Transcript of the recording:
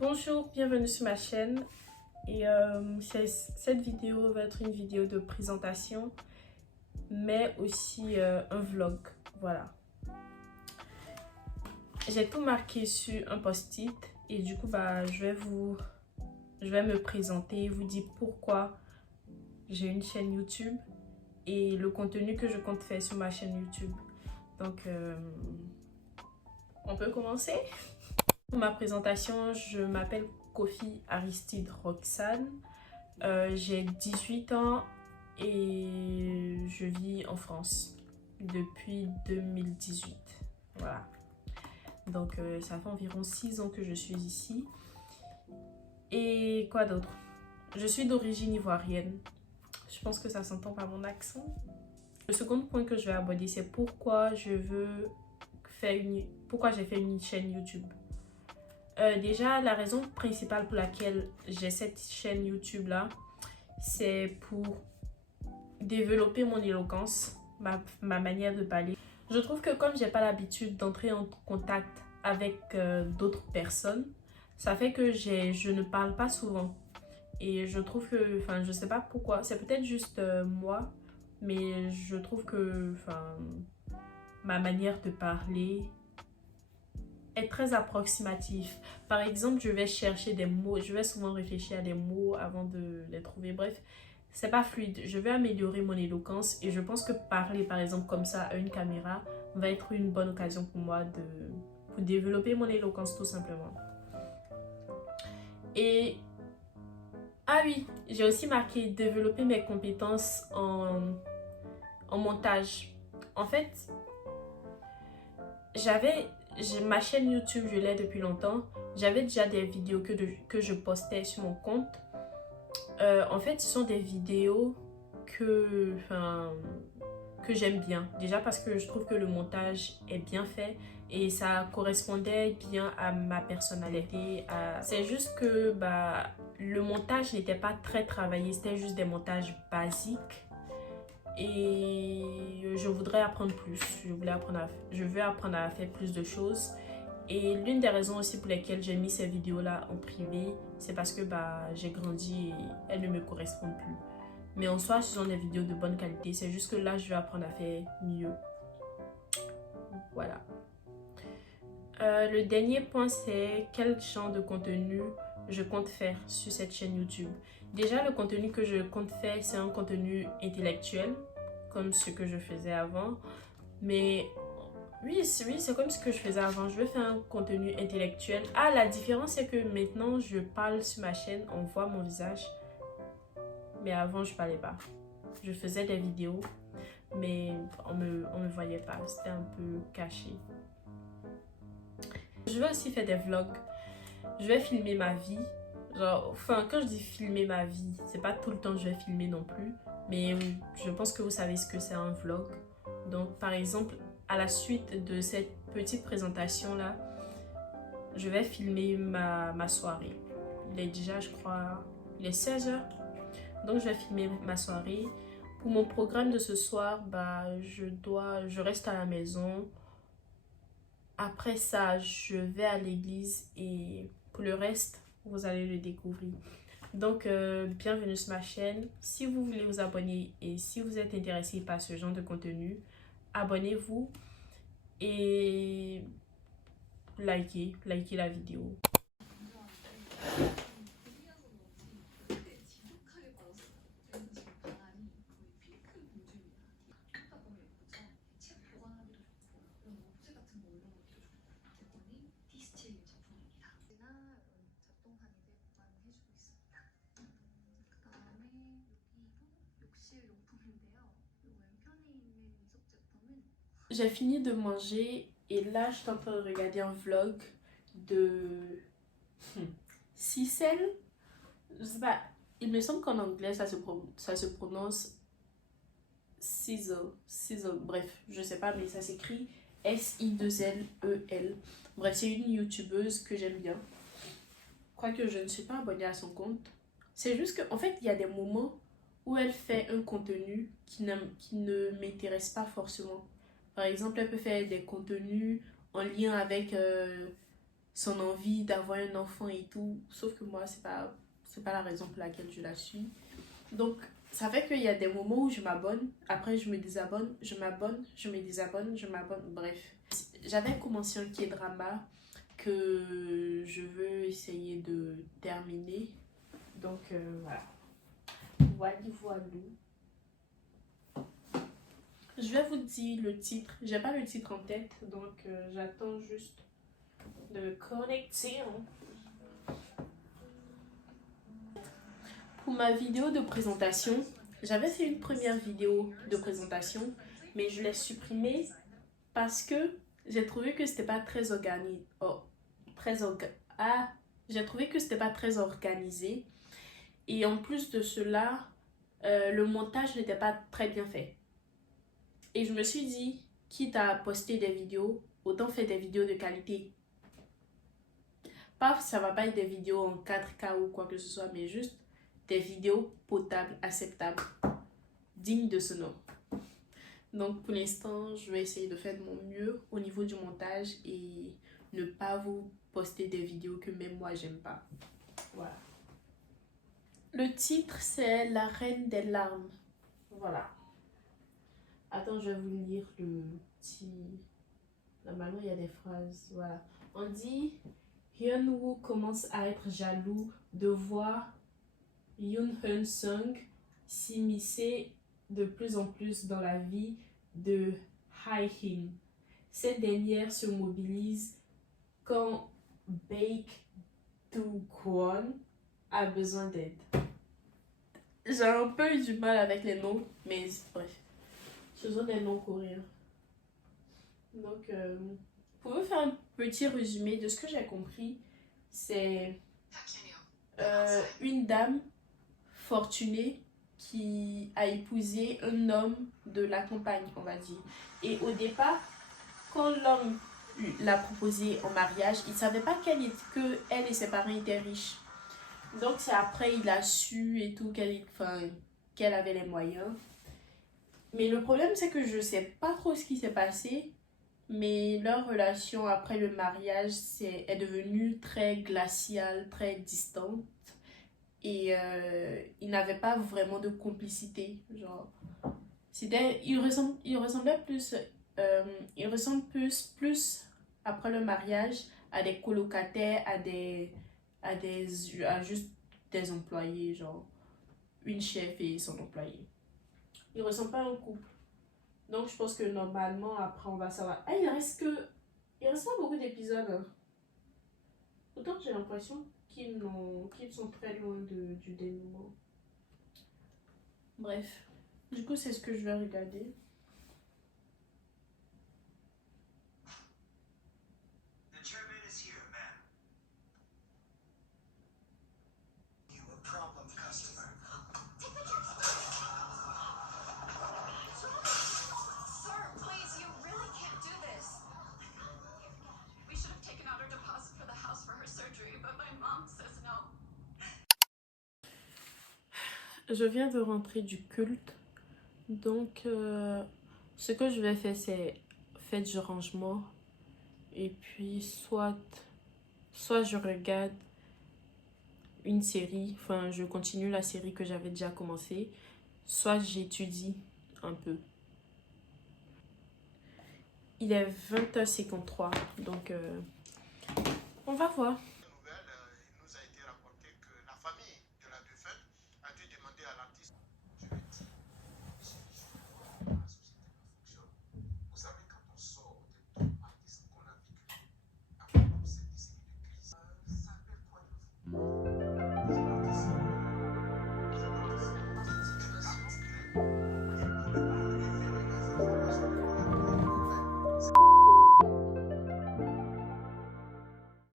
Bonjour, bienvenue sur ma chaîne et cette vidéo va être une vidéo de présentation mais aussi un vlog, voilà. J'ai tout marqué sur un post-it et du coup je vais me présenter, vous dire pourquoi j'ai une chaîne YouTube et le contenu que je compte faire sur ma chaîne YouTube. Donc on peut commencer? Pour ma présentation, je m'appelle Kofi Aristide Roxane. J'ai 18 ans et je vis en France depuis 2018. Voilà. Donc ça fait environ 6 ans que je suis ici. Et quoi d'autre? Je suis d'origine ivoirienne. Je pense que ça s'entend par mon accent. Le second point que je vais aborder, c'est pourquoi j'ai fait une chaîne YouTube. Déjà, la raison principale pour laquelle j'ai cette chaîne YouTube là, c'est pour développer mon éloquence, ma manière de parler. Je trouve que comme j'ai pas l'habitude d'entrer en contact avec d'autres personnes, ça fait que je ne parle pas souvent. Et je trouve que, enfin, je sais pas pourquoi, c'est peut-être juste moi, mais je trouve que, enfin, ma manière de parler est très approximatif. Par exemple, je vais chercher des mots, je vais souvent réfléchir à des mots avant de les trouver. Bref, c'est pas fluide. Je vais améliorer mon éloquence et je pense que parler par exemple comme ça à une caméra va être une bonne occasion pour moi pour développer mon éloquence tout simplement. Et ah oui, j'ai aussi marqué développer mes compétences en montage. En fait, ma chaîne YouTube, je l'ai depuis longtemps. J'avais déjà des vidéos que je postais sur mon compte. En fait, ce sont des vidéos que j'aime bien. Déjà parce que je trouve que le montage est bien fait et ça correspondait bien à ma personnalité. C'est juste que le montage n'était pas très travaillé. C'était juste des montages basiques. Et je voudrais apprendre plus, je veux apprendre à faire plus de choses. Et l'une des raisons aussi pour lesquelles j'ai mis ces vidéos là en privé, c'est parce que j'ai grandi et elles ne me correspondent plus. Mais en soi, ce sont des vidéos de bonne qualité, c'est juste que là je veux apprendre à faire mieux. Voilà. Le dernier point, c'est quel genre de contenu je compte faire sur cette chaîne YouTube. Déjà, le contenu que je compte faire, c'est un contenu intellectuel, comme ce que je faisais avant. Mais oui, c'est comme ce que je faisais avant. Je vais faire un contenu intellectuel. Ah, la différence, c'est que maintenant, je parle sur ma chaîne, on voit mon visage. Mais avant, je parlais pas. Je faisais des vidéos, mais on me voyait pas. C'était un peu caché. Je vais aussi faire des vlogs. Je vais filmer ma vie. Genre, enfin, quand je dis filmer ma vie, c'est pas tout le temps que je vais filmer non plus. Mais je pense que vous savez ce que c'est un vlog. Donc, par exemple, à la suite de cette petite présentation-là, je vais filmer ma soirée. Il est déjà, je crois, il est 16 h. Donc, je vais filmer ma soirée. Pour mon programme de ce soir, je reste à la maison. Après ça, je vais à l'église et pour le reste, vous allez le découvrir. Donc, bienvenue sur ma chaîne. Si vous voulez vous abonner et si vous êtes intéressé par ce genre de contenu, abonnez-vous et likez la vidéo. J'ai fini de manger et là je suis en train de regarder un vlog de Sissel. Je sais pas, il me semble qu'en anglais ça se prononce Sizzle, bref, je sais pas, mais ça s'écrit Sizzlel. Bref, c'est une youtubeuse que j'aime bien. Quoique je ne suis pas abonnée à son compte. C'est juste qu'en fait, il y a des moments où elle fait un contenu qui ne m'intéresse pas forcément. Par exemple, elle peut faire des contenus en lien avec son envie d'avoir un enfant et tout. Sauf que moi, c'est pas la raison pour laquelle je la suis. Donc, ça fait qu'il y a des moments où je m'abonne, après je me désabonne, je m'abonne, je me désabonne, je m'abonne, bref. J'avais commencé un K-drama que je veux essayer de terminer. Donc, voilà. Voilà. Je vais vous dire le titre. J'ai pas le titre en tête, donc j'attends juste de me connecter. Pour ma vidéo de présentation, j'avais fait une première vidéo de présentation, mais je l'ai supprimée parce que j'ai trouvé que c'était pas très organisé. J'ai trouvé que c'était pas très organisé. Et en plus de cela, le montage n'était pas très bien fait. Et je me suis dit, quitte à poster des vidéos, autant faire des vidéos de qualité. Pas, ça va pas être des vidéos en 4K ou quoi que ce soit, mais juste des vidéos potables, acceptables, dignes de ce nom. Donc pour l'instant, je vais essayer de faire de mon mieux au niveau du montage et ne pas vous poster des vidéos que même moi j'aime pas. Voilà. Le titre c'est La Reine des larmes. Voilà. Attends, je vais vous lire le petit... Normalement, il y a des phrases. Voilà. On dit Hyun-woo commence à être jaloux de voir Yoon Hyun-sung s'immiscer de plus en plus dans la vie de Hae-in. Cette dernière se mobilise quand Baek-doo-kwon a besoin d'aide. J'ai un peu eu du mal avec les noms, mais bref. Ce sont des noms coréens. Donc, vous pouvez faire un petit résumé de ce que j'ai compris. C'est une dame fortunée qui a épousé un homme de la campagne, on va dire. Et au départ, quand l'homme l'a proposé en mariage, il ne savait pas qu'elle et ses parents étaient riches. Donc, c'est après il a su et tout qu'elle avait les moyens. Mais le problème, c'est que je ne sais pas trop ce qui s'est passé. Mais leur relation après le mariage est devenue très glaciale, très distante. Et ils n'avaient pas vraiment de complicité. Genre, ils ressemblaient plus, ils ressemblent plus après le mariage à des colocataires, à juste des employés, genre une chef et son employé. Ils ressemblent pas à un couple. Donc je pense que normalement après on va savoir. Ah, il reste pas beaucoup d'épisodes. Hein. Autant j'ai l'impression qu'ils sont très loin du dénouement. Bref. Du coup c'est ce que je vais regarder. Je viens de rentrer du culte. Donc, ce que je vais faire, c'est faire du rangement. Et puis, soit je regarde une série, enfin, je continue la série que j'avais déjà commencée, soit j'étudie un peu. Il est 20h53, donc on va voir.